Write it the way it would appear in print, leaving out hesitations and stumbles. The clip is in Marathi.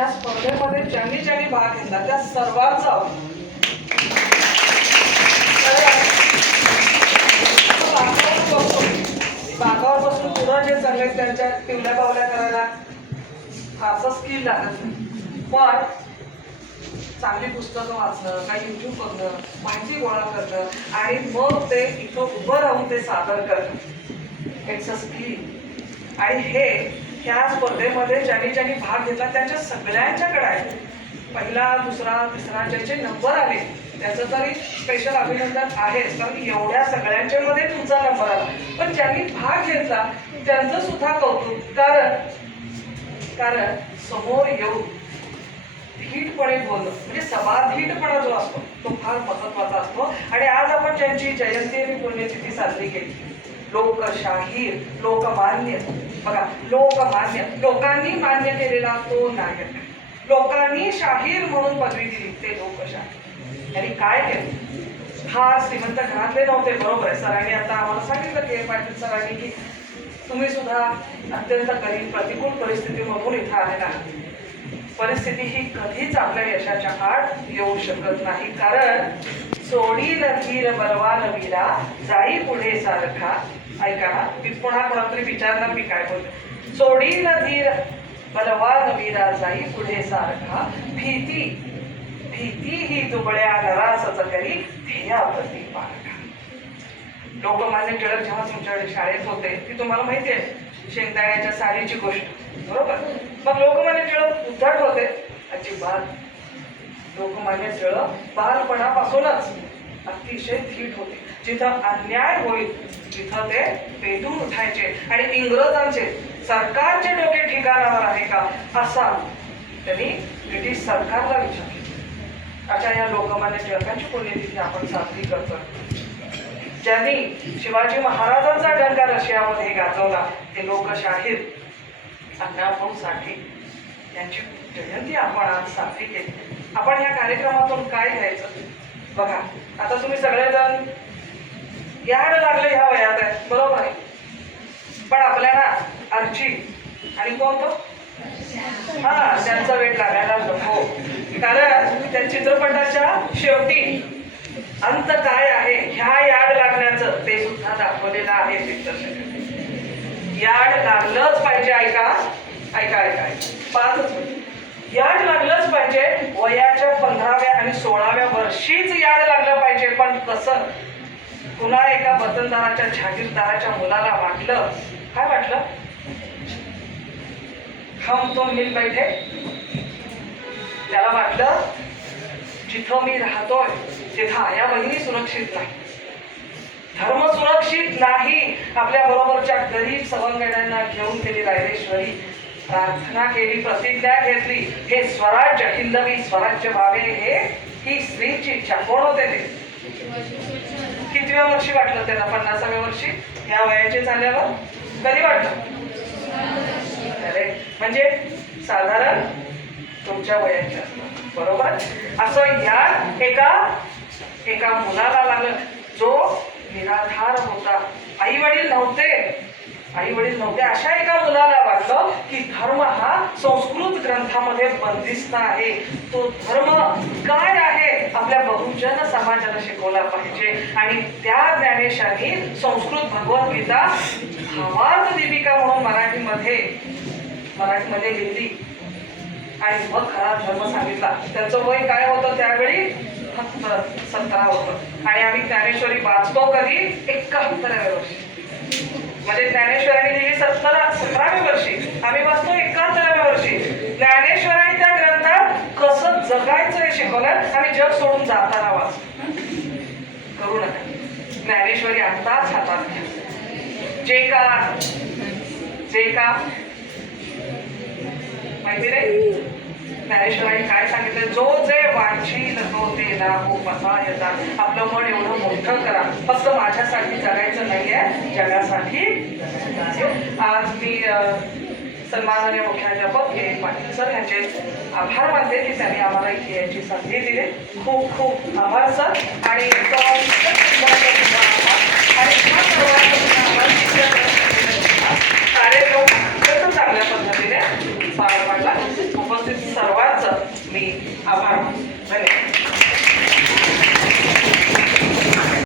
त्या स्पर्धेमध्ये ज्यांनी ज्यांनी भाग घेतला त्या सर्वांचा बागावर बसून पुढं जे चाललंय त्यांच्या टिवल्या पावल्या करायला फारसं स्किल लागत नाही, पण चांगली पुस्तकं वाचणं, काही युट्यूब बघणं, माहिती गोळा करणं आणि मग ते इथं उभं राहून ते सादर करणं, इट्स अ स्किल. आणि हे ह्या स्पर्धेमध्ये ज्यांनी ज्यांनी भाग घेतला त्यांच्या सगळ्यांच्याकडे आहे. पहिला, दुसरा, तिसरा ज्याचे नंबर आले त्याचं तरी स्पेशल अभिनंदन आहेच, कारण एवढ्या सगळ्यांच्या मध्ये तुमचा नंबर आला. पण ज्यांनी भाग घेतला त्यांचं सुद्धा कौतुक, कारण समोर येऊन धीटपणे बोलणं म्हणजे समाधीटपणा जो असतो तो फार महत्वाचा असतो. आणि आज आपण ज्यांची जयंती आणि पुण्यतिथी साजरी केली, लोकशाहीर, लोकमान्य, बघा लोकमान्य, लोकांनी मान्य केलेला तो नायक, लोकांनी शाहीर म्हणून पदवी दिली ते लोकशाहीर. यांनी काय केलं? फार श्रीमंत घरातले नव्हते, बरोबर आहे. सरांनी आता आम्हाला सांगितलं की पाटील सरांनी की तुम्ही सुद्धा अत्यंत गरीब प्रतिकूल परिस्थितीमधून इथं आलेला आहे. परिस्थिती ही कधीच आपल्या यशाच्या आड येऊ शकत नाही, कारण सोडील धीर बलवान वीरा जाई पुढे सारखा. ऐका ना, मी पुन्हा कोणातरी विचारणार मी काय बोलते. सोडील धीर बलवान वीरा जाई पुढे सारखा, भीती ही दुबळ्या नरासच करी ध्येयाप्रती पारखा. लोकमान्य टिळक जेव्हा तुमच्याकडे शाळेत होते ती तुम्हाला माहिती आहे, शेंगदाण्याच्या साडीची गोष्ट, बरोबर. मग लोकमान्य टिळक उद्धट होते? अजिबात. लोकमान्य टिळक बालपणापासूनच अतिशय धीट होते. जिथं अन्याय होईल तिथं ते पेटून उठायचे आणि इंग्रजांचे, सरकारचे डोके ठिकाणावर आहे का असा त्यांनी ब्रिटिश सरकारला विचारले. अशा या लोकमान्य टिळकांची पुण्यतिथी आपण साजरी करतो. ज्यांनी शिवाजी महाराजांचा डंका रशियामध्ये गाजवला ते लोकशाहीर अण्णाभाऊ साठे यांची जयंती आपण आज साजरी केली. आपण ह्या कार्यक्रमातून काय घ्यायचं? बघा, आता तुम्ही सगळेजण याड लागले ह्या वयात आहे, बरोबर आहे. पण आपल्याला अर्ची आणि कोण तो त्यांचा वेळ लागायला नको, कारण त्या चित्रपटाच्या शेवटी अंत काय आहे ह्या याड लागण्याचं ते सुद्धा दाखवलेलं आहे. याड लागलंच पाहिजे. ऐका ऐका ऐका पाचच मिनिट. याड लागलंच पाहिजे. वयाच्या 15व्या आणि 16व्या वर्षीच याड लागलं पाहिजे. पण कसं? पुन्हा एका वतनदाराच्या जहागीरदाराच्या मुलाला वाटलं, काय वाटलं? हम तो मिल बैठे. त्याला वाटलं जिथं मी राहतोय तिथं आया बहिणी सुरक्षित नाही, धर्म सुरक्षित नाही. आपल्या बरोबरच्या गरीब सवंगड्यांना घेऊन गेली रायरेश्वरी, प्रार्थना केली, प्रतिज्ञा घेतली, हे स्वराज्य हिंदवी स्वराज्य व्हावे, ही स्त्रीची इच्छा. कोण होते ते? कितव्या वर्षी वाटलं त्याला? 50व्या वर्षी. ह्या वयाचे झाल्यावर कधी वाटलं? अरे म्हणजे साधारण तुमच्या वयाच्या, बरोबर. असं या एका मुलाला लागलं जो निराधार होता, आई वडील नव्हते अशा एका मुलाला वाटलं की धर्म हा संस्कृत ग्रंथामध्ये बंदिस्त आहे. तो धर्म काय आहे आपल्या बहुजन समाजाला शिकवला पाहिजे. आणि त्या ज्ञानेशाने संस्कृत भगवद्गीता भावार्थ दीपिका म्हणून मराठीमध्ये लिहिली आणि मग खरा धर्म सांगितला. त्यांचं वय काय होतं त्यावेळी? फक्त 17 होतं. आणि आम्ही ज्ञानेश्वरी वाचतो कधी? 71व्या वर्षी. म्हणजे ज्ञानेश्वरांनी लिहिली 17व्या वर्षी, आम्ही वाचतो 71व्या वर्षी. ज्ञानेश्वरांनी त्या ग्रंथात कसं जगायचं हे शिकवलं. आम्ही जग सोडून जाताना वाच करू नका. ज्ञानेश्वरी आताच हातात घ्या. जे का माहिती नाही ज्ञानेश्वरांनी काय सांगितलं? जो जे वांछील तो ते ना हो पसायचा. आपलं मन एवढं मोठं करा, फक्त माझ्यासाठी जगायचं नाहीये, जगासाठी. आज मी सन्माननीय मुख्याध्यापक के पाटील सर यांचे आभार मानते की त्यांनी आम्हाला इथे याची संधी दिली. खूप खूप आभार सर. आणि कार्यक्रम चांगल्या पद्धतीने पार पाडला. उपस्थित सर्वांचं मी आभार मानते.